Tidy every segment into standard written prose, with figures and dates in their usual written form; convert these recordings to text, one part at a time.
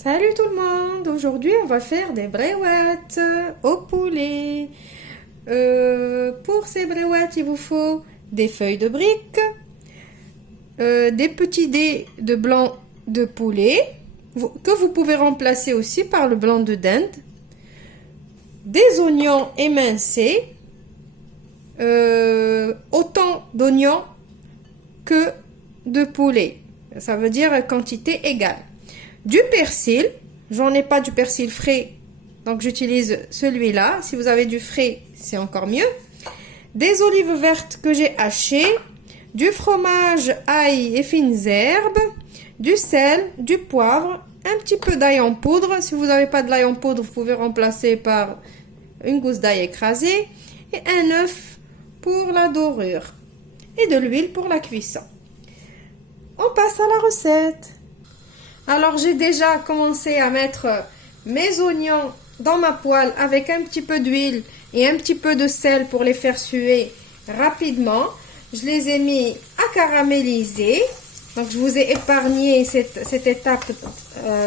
Salut tout le monde! Aujourd'hui, on va faire des brouettes au poulet. Pour ces brouettes, il vous faut des feuilles de briques, des petits dés de blanc de poulet, que vous pouvez remplacer aussi par le blanc de dinde, des oignons émincés, autant d'oignons que de poulet. Ça veut dire quantité égale. Du persil, j'en ai pas du persil frais, donc j'utilise celui-là. Si vous avez du frais, c'est encore mieux. Des olives vertes que j'ai hachées, du fromage, ail et fines herbes, du sel, du poivre, un petit peu d'ail en poudre. Si vous n'avez pas de l'ail en poudre, vous pouvez remplacer par une gousse d'ail écrasée et un œuf pour la dorure et de l'huile pour la cuisson. On passe à la recette. Alors, j'ai déjà commencé à mettre mes oignons dans ma poêle avec un petit peu d'huile et un petit peu de sel pour les faire suer rapidement. Je les ai mis à caraméliser. Donc, je vous ai épargné cette étape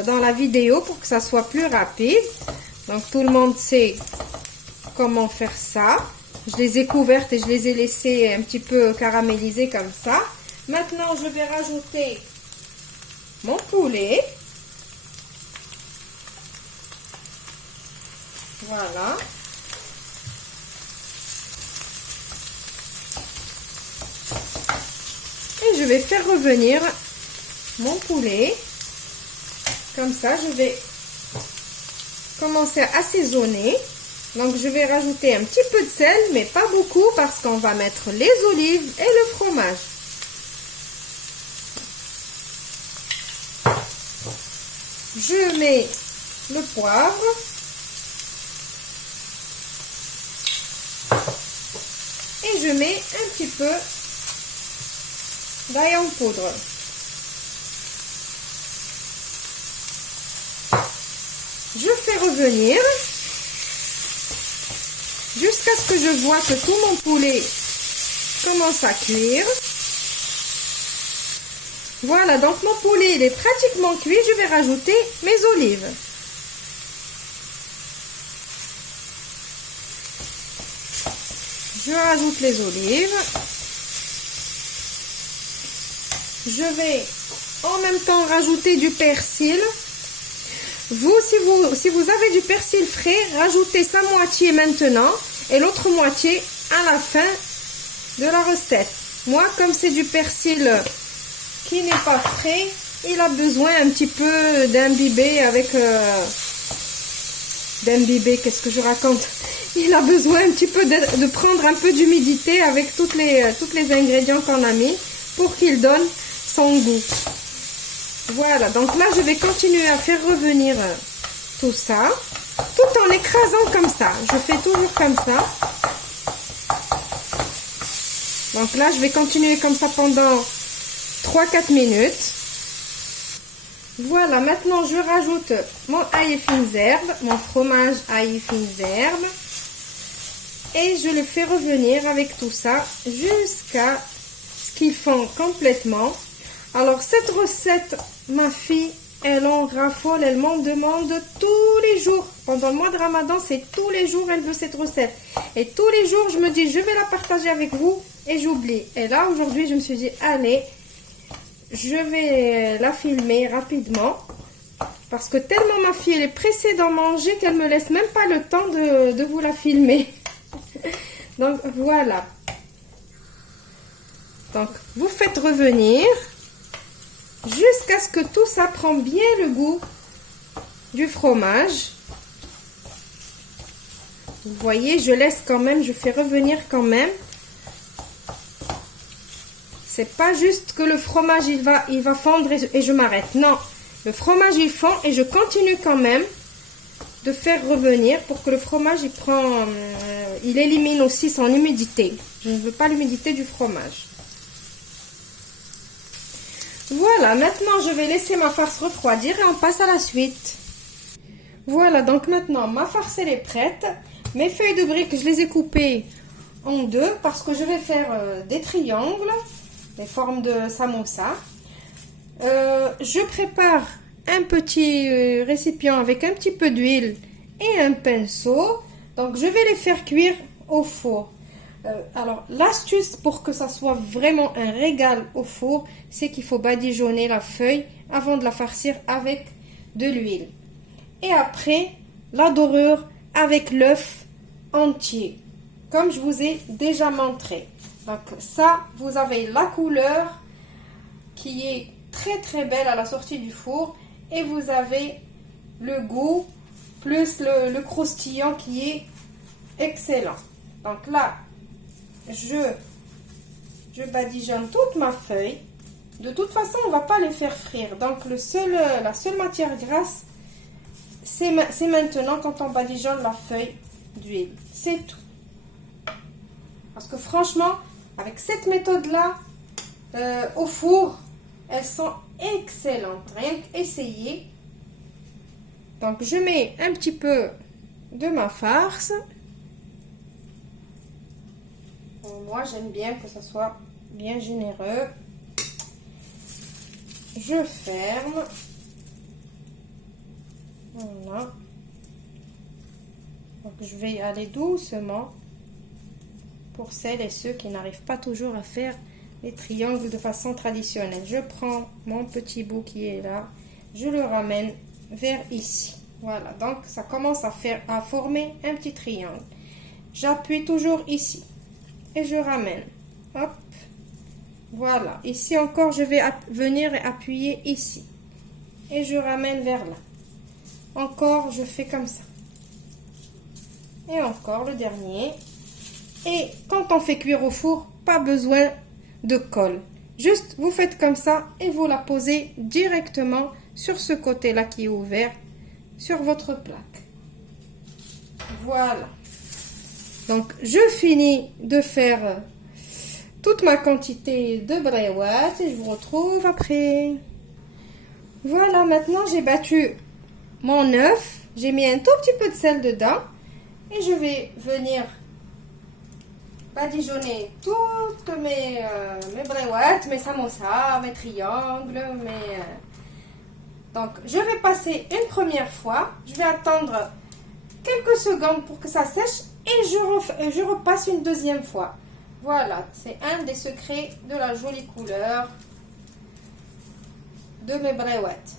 dans la vidéo pour que ça soit plus rapide. Donc, tout le monde sait comment faire ça. Je les ai couvertes et je les ai laissées un petit peu caraméliser comme ça. Maintenant, je vais rajouter mon poulet. Voilà. Et je vais faire revenir mon poulet. Comme ça, je vais commencer à assaisonner. Donc, je vais rajouter un petit peu de sel, mais pas beaucoup parce qu'on va mettre les olives et le fromage. Je mets le poivre et je mets un petit peu d'ail en poudre. Je fais revenir jusqu'à ce que je vois que tout mon poulet commence à cuire. Voilà, donc mon poulet il est pratiquement cuit. Je vais rajouter mes olives. Je rajoute les olives. Je vais en même temps rajouter du persil. Si vous avez du persil frais, rajoutez sa moitié maintenant et l'autre moitié à la fin de la recette. Moi, comme c'est du persil qui n'est pas frais, il a besoin un petit peu d'imbiber avec qu'est-ce que je raconte, il a besoin un petit peu de prendre un peu d'humidité avec tous les ingrédients qu'on a mis pour qu'il donne son goût. Voilà, donc là je vais continuer à faire revenir tout ça tout en écrasant comme ça. Je fais toujours comme ça. Donc là je vais continuer comme ça pendant 3-4 minutes. Voilà, maintenant je rajoute mon ail et fines herbes, mon fromage ail et fines herbes. Et je le fais revenir avec tout ça jusqu'à ce qu'ils fondent complètement. Alors cette recette, ma fille, elle en raffole, elle m'en demande tous les jours. Pendant le mois de Ramadan, c'est tous les jours elle veut cette recette. Et tous les jours, je me dis, je vais la partager avec vous et j'oublie. Et là, aujourd'hui, je me suis dit, allez, je vais la filmer rapidement parce que tellement ma fille elle est pressée d'en manger qu'elle me laisse même pas le temps de vous la filmer. Donc voilà. Donc vous faites revenir jusqu'à ce que tout ça prenne bien le goût du fromage. Vous voyez, je laisse quand même, je fais revenir quand même. C'est pas juste que le fromage il va fondre et je m'arrête. Non, le fromage il fond et je continue quand même de faire revenir pour que le fromage il élimine aussi son humidité. Je ne veux pas l'humidité du fromage. Voilà, maintenant je vais laisser ma farce refroidir et on passe à la suite. Voilà, donc maintenant ma farce elle est prête. Mes feuilles de briques, je les ai coupées en deux parce que je vais faire des triangles. Les formes de samosa. Je prépare un petit récipient avec un petit peu d'huile et un pinceau. Donc, je vais les faire cuire au four. Alors, l'astuce pour que ça soit vraiment un régal au four, c'est qu'il faut badigeonner la feuille avant de la farcir avec de l'huile. Et après, la dorure avec l'œuf entier, comme je vous ai déjà montré. Donc ça, vous avez la couleur qui est très très belle à la sortie du four et vous avez le goût plus le croustillant qui est excellent. Donc là, je badigeonne toute ma feuille. De toute façon, on ne va pas les faire frire. Donc la seule matière grasse, c'est maintenant quand on badigeonne la feuille d'huile. C'est tout. Parce que franchement, avec cette méthode-là, au four, elles sont excellentes. Rien qu'essayer. Donc, je mets un petit peu de ma farce. Moi, j'aime bien que ça soit bien généreux. Je ferme. Voilà. Donc, je vais y aller doucement pour celles et ceux qui n'arrivent pas toujours à faire les triangles de façon traditionnelle. Je prends mon petit bout qui est là, je le ramène vers ici. Voilà, donc ça commence à former un petit triangle. J'appuie toujours ici et je ramène. Hop, voilà. Ici encore, je vais venir appuyer ici et je ramène vers là. Encore, je fais comme ça. Et encore le dernier. Et quand on fait cuire au four, pas besoin de colle. Juste, vous faites comme ça et vous la posez directement sur ce côté-là qui est ouvert, sur votre plaque. Voilà. Donc, je finis de faire toute ma quantité de breiouates et je vous retrouve après. Voilà, maintenant j'ai battu mon œuf. J'ai mis un tout petit peu de sel dedans. Et je vais venir badigeonner toutes mes breiouates, mes samosas, mes triangles, Donc, je vais passer une première fois. Je vais attendre quelques secondes pour que ça sèche et je repasse une deuxième fois. Voilà, c'est un des secrets de la jolie couleur de mes breiouates.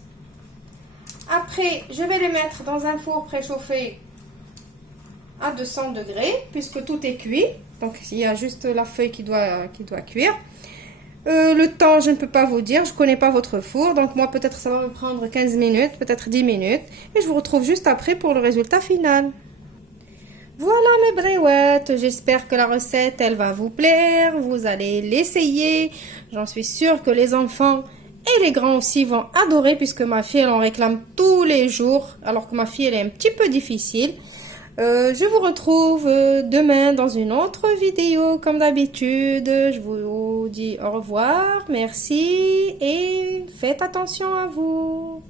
Après, je vais les mettre dans un four préchauffé à 200 degrés puisque tout est cuit. Donc, il y a juste la feuille qui doit cuire. Le temps, je ne peux pas vous dire. Je ne connais pas votre four. Donc, moi, peut-être ça va me prendre 15 minutes, peut-être 10 minutes. Et je vous retrouve juste après pour le résultat final. Voilà mes breiouates. J'espère que la recette, elle va vous plaire. Vous allez l'essayer. J'en suis sûre que les enfants et les grands aussi vont adorer puisque ma fille, elle en réclame tous les jours. Alors que ma fille, elle est un petit peu difficile. Je vous retrouve demain dans une autre vidéo comme d'habitude. Je vous dis au revoir, merci et faites attention à vous.